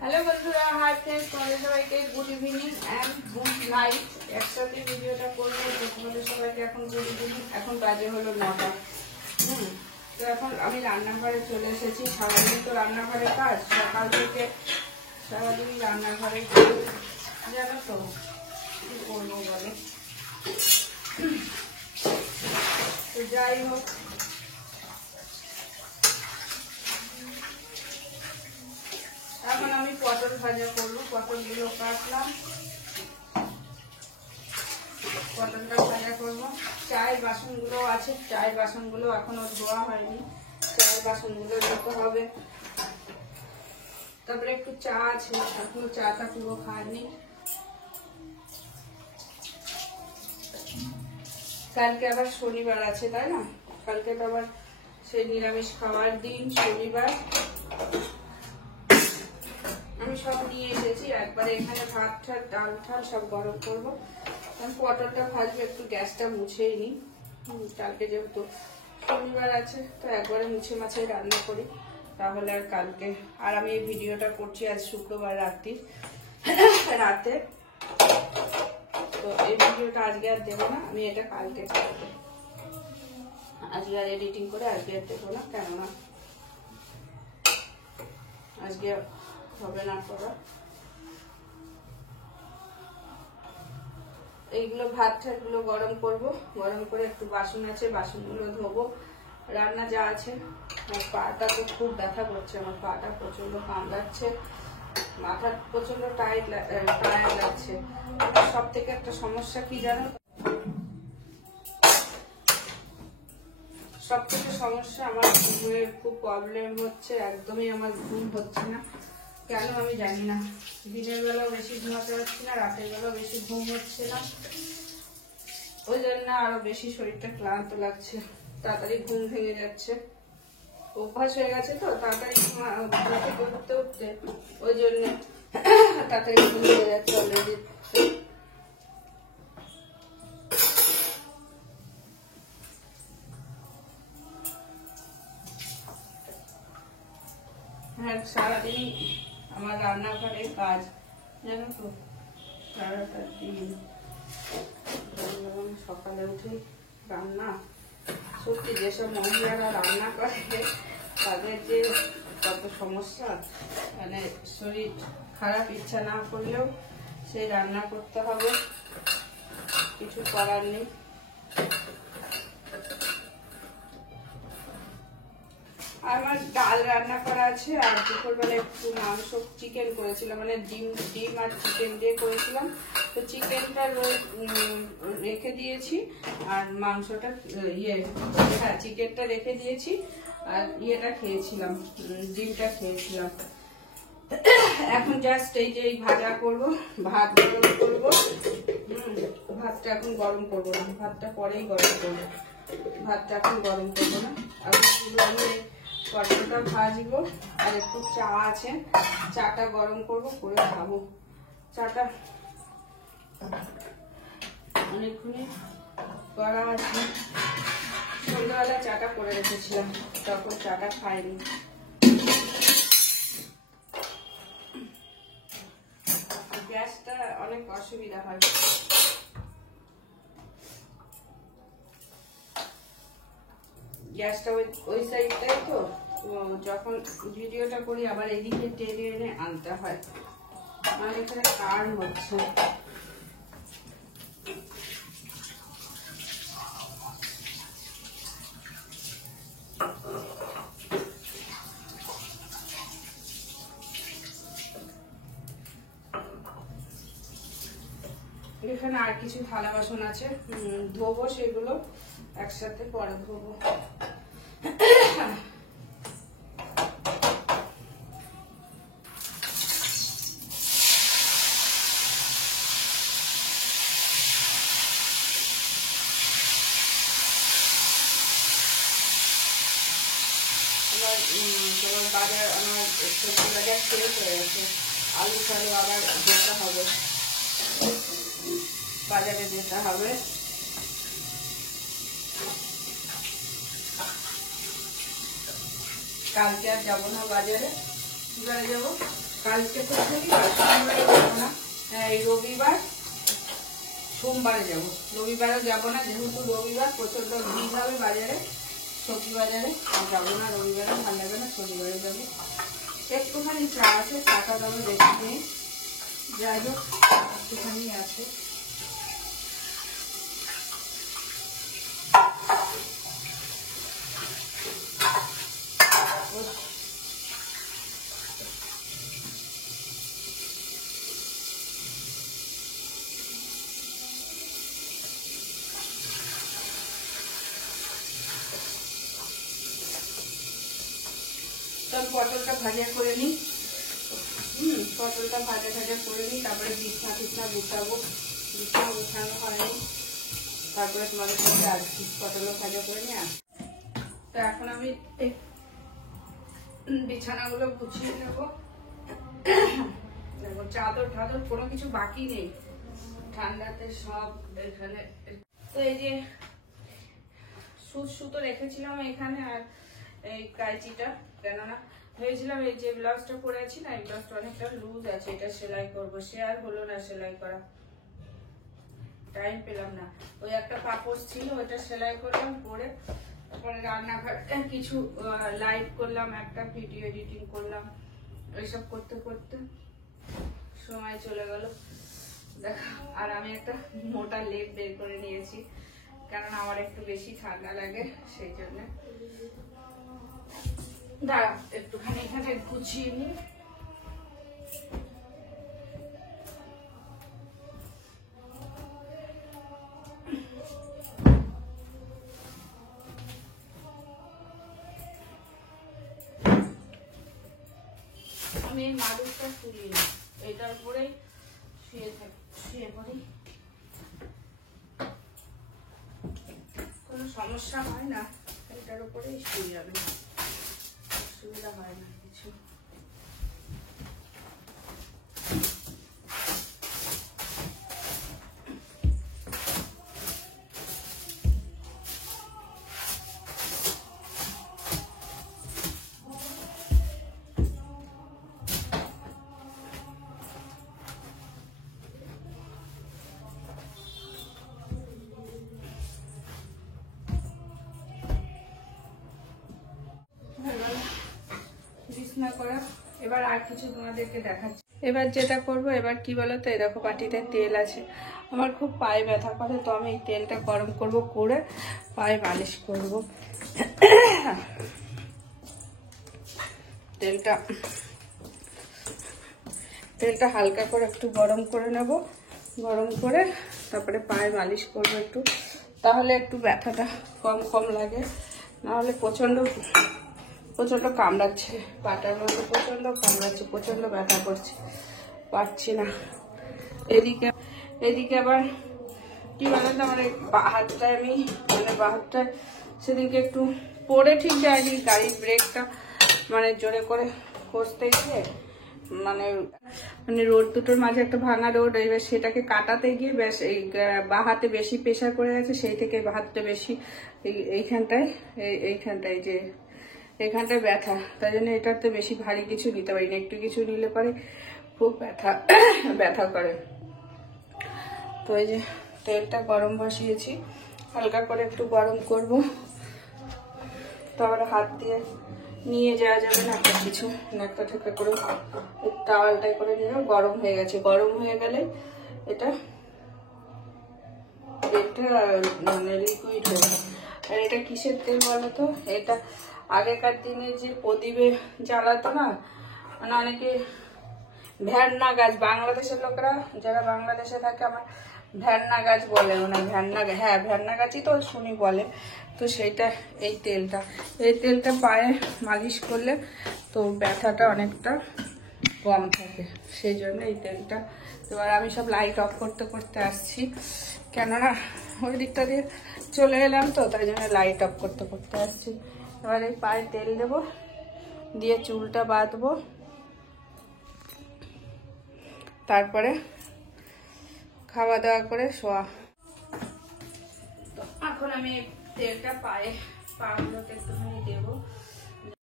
Hello বন্ধুরা, hi friends, তোমাদের সবাইকে good evening and good night. একসাথে ভিডিওটা করবো। তোমাদের সবাইকে এখন গুড ইভিনিং। এখন বাজে হলো 9টা। তো এখন আমি রান্নাঘরে চলে এসেছি। সারাদিন তো রান্নাঘরে কাজ, সকাল থেকে সারাদিন রান্নাঘরে জানো তো কি করবো বলো। তো যাই হোক, এখন আমি পটল ভাজা করবো। পটলগুলো কাটলাম, পটলটা ভাজা করবো। চায়ের বাসনগুলো আছে, চায়ের বাসনগুলো এখনো ধোয়া হয়নি। চায়ের বাসনগুলো ধুতে হবে। তারপরে একটু চা আছে, এখনো চাটা পুরো খাইনি। কালকে আবার শনিবার আছে, তাই না? কালকে তো আবার সেই নিরামিষ খাওয়ার দিন, শনিবার। আমি সব নিয়ে এসেছি একবারে। এখানে ভাত ঠাত ডাল ঠাল সব গরম করবো। আমি পটলটা ভাজবো, একটু গ্যাসটা মুছেই নিই। কালকে যেহেতু শনিবার আছে, তো একবারে মুছে মাছে রান্না করি, তাহলে আর কালকে। আর আমি এই ভিডিওটা করছি আজ শুক্রবার রাতে। তো এই ভিডিওটা আজকে আর দেবো না, আমি এটা কালকে করবো। আজকে আর এডিটিং করে আজকে আর দেবো না, কেননা আজকে হবে না করা। এইগুলো ভাত ঠাতগুলো গরম করব। গরম করে একটু বাসন আছে, বাসনগুলো ধোবো। রান্না যা আছে। আমার পাটা তো খুব ব্যথা করছে, আমার পাটা প্রচন্ড কামড়াচ্ছে, মাথা প্রচন্ড টায়ার্ড লাগছে। সব থেকে একটা সমস্যা কি জানো? সব থেকে সমস্যা আমার ঘুমের খুব প্রবলেম হচ্ছে। একদমই আমার ঘুম হচ্ছে না, কেন আমি জানি না। দিনের বেলাও বেশি ঘুমাতে পারছি না, রাতের বেলাও বেশি ঘুম হচ্ছে না। ওই জন্য আরো বেশি শরীরটা ক্লান্ত লাগছে, তাড়াতাড়ি ঘুম ভেঙে যাচ্ছে। অভ্যাস হয়ে গেছে তো তাড়াতাড়ি করতে উঠতে, ওই জন্য তাড়াতাড়ি ঘুম ভেঙে যাচ্ছে অলরেডি। হ্যাঁ, সারাদিন আমার রান্নাঘরে কাজ, জানো তো। সারাটা দিন সকালে উঠে রান্না। সত্যি যেসব মহিলারা রান্না করে তাদের যে কত সমস্যা, মানে শরীর খারাপ ইচ্ছা না করলেও সেই রান্না করতে হবে, কিছু করার নেই। আমার ডাল রান্না করা আছে, আর দুপুরবেলা একটু মাংস চিকেন করেছিলাম, মানে ডিম আর চিকেন দিয়ে করেছিলাম। তো চিকেনটা রেখে দিয়েছি, আর মাংসটা চিকেনটা রেখে দিয়েছি, আর ইয়েটা খেয়েছিলাম, ডিমটা খেয়েছিলাম। এখন জাস্ট এই যে ভাজা করবো, ভাত গরম করবো। ভাতটা এখন গরম করবো না, ভাতটা পরেই গরম করবো। ভাতটা এখন গরম করবো না। আমি পটলটা ভাজবো, আর একটু চা আছে, চাটা গরম করবো, করে খাবো। চাটা অনেকক্ষণই করা আছে। সন্ধ্যাবেলা চাটা করে রেখেছিলাম, তখন চাটা খাইনি। গ্যাসটা অনেক অসুবিধা হয়। গ্যাসটা ওই সাইডটাই তো, যখন ভিডিওটা করি আবার এদিকে টেনে এনে আনতে হয়। আমার এখানে কার্ন হচ্ছে। এখানে আর কিছু থালা বাসন আছে, ধোবো, সেগুলো একসাথে পরে ধোবো। বাজার আমার সবজি বাজার শেষ হয়ে গেছে। আলু ফালু আবার যেতে হবে, বাজারে যেতে হবে। কালকে আর যাবো না বাজারে, যাবো কালকে তো শনিবার, সোমবারে যাবো না, এই রবিবার সোমবারে যাব, রবিবারও যাব না, যেহেতু রবিবার প্রচন্ড ভিড় হবে বাজারে, সবজি বাজারে, যাবো না রবিবারে, ভালো লাগবে না, শনিবারে যাবো। একটুখানি চা আছে, চাটা দামে বেশি নেই, যাই হোক একটুখানি আছে। পটলটা ভাজা করে নিই, পটলটা ভাজা করে নিই, তারপরে বিছনা গুছাবো, বিছনা গুছানো হয়নি, তারপরে তোমাদের সাথে আসছি, পটলটা ভাজা করে নিই। তো এখন আমি বিছানাগুলো গুছিয়ে নেবো, চাদর ঠাদর কোনো কিছু বাকি নেই, ঠান্ডাতে সব এখানে। তো এই যে সুতো রেখেছিলাম এখানে, আর এই কাঁচিটা, কেননা ভেবেছিলাম এই যে ব্লাউজটা পরে আছি না, এই ব্লাউজটা অনেকটা লুজ আছে, এটা সেলাই করবো, সে আর হলো না সেলাই করা, টাইম পেলাম না। ওই একটা পাপোশ ছিল, ওইটা সেলাই করলাম, করে তারপরে রান্নাঘর কিছু লাইভ করলাম, একটা ভিডিও এডিটিং করলাম, এইসব করতে করতে সময় চলে গেল। আর আমি একটা মোটা লেপ বের করে নিয়েছি, কারণ আমার একটু বেশি ঠান্ডা লাগে, সেই জন্য। দাঁড়া একটুখানি এখানে গুছিয়ে নিই। আমি এই মাদুরটা তুলি না, এটার উপরেই শুয়ে পড়ি, কোনো সমস্যা হয় না, এটার উপরেই শুয়ে যাবে, অসুবিধা হয় না কিছু। বিছনা করা, এবার আর কিছু তোমাদেরকে দেখাচ্ছি। এবার যেটা করব, এবার কি বলতো, এই দেখো বাটিতে তেল আছে, আমার খুব পায়ে ব্যথা করে, তো আমি এই তেলটা গরম করব, করে পায়ে মালিশ করব। তেলটা হালকা করে একটু গরম করে নেব, গরম করে তারপরে পায়ে মালিশ করব একটু, তাহলে একটু ব্যথাটা কম লাগে, নাহলে প্রচন্ড কামড়াচ্ছে, পাটার মধ্যে প্রচন্ড কামড়াচ্ছে, প্রচন্ড ব্যথা করছে, পারছি না। এদিকে আবার কি বলতো, আমার এই হাতটায় বাহাতটায় সেদিনকে একটু পড়ে ঠিক যায়নি, গাড়ির ব্রেকটা জোরে করে কষতে গিয়ে রোড দুটোর মাঝে একটা ভাঙা রোড, এবার সেটাকে কাটাতে গিয়ে বেশ এই বা হাতে বেশি প্রেশার পড়ে গেছে, সেই থেকে বা হাতটা বেশি এইখানটায় যে এখানটায় ব্যথা, তাই জন্য এটাতে বেশি ভারী কিছু নিতে পারি না, একটু কিছু নিলে পরে খুব ব্যথা করে। তো এই যে তেলটা গরম বসিয়েছি, হালকা করে একটু গরম করব, তারপরে হাত দিয়ে নিয়ে যাওয়া যাবে না একটা কিছু, একটা ঠেকা করে টাওয়ালটাই করে নিয়ে গরম হয়ে গেছে, গরম হয়ে গেলে এটা লিকুইড হয়ে। আর এটা কিসের তেল বলো তো, এটা আগেকার দিনে যে প্রদীপে জ্বালাতো না, অনেকে ভ্যান্না গাছ, বাংলাদেশের লোকরা যারা বাংলাদেশে থাকে, আমার ভ্যান্না গাছ বলে, ভ্যান্না গাছই তো শুনি বলে। তো সেইটা এই তেলটা পায়ে মালিশ করলে তো ব্যথাটা অনেকটা কম থাকে, সেই জন্য এই তেলটা। এবার আমি সব লাইট অফ করতে আসছি, কেননা ওই দিকটা দিয়ে চলে এলাম, তো তাই জন্য লাইট অফ করতে আসছি। এবার এই পায়ে তেল দেবো, দিয়ে চুলটা বাঁধবো, তারপরে খাওয়া দাওয়া করে শোয়া। তো এখন আমি তেলটা পাগুলোতে একটুখানি দেবো,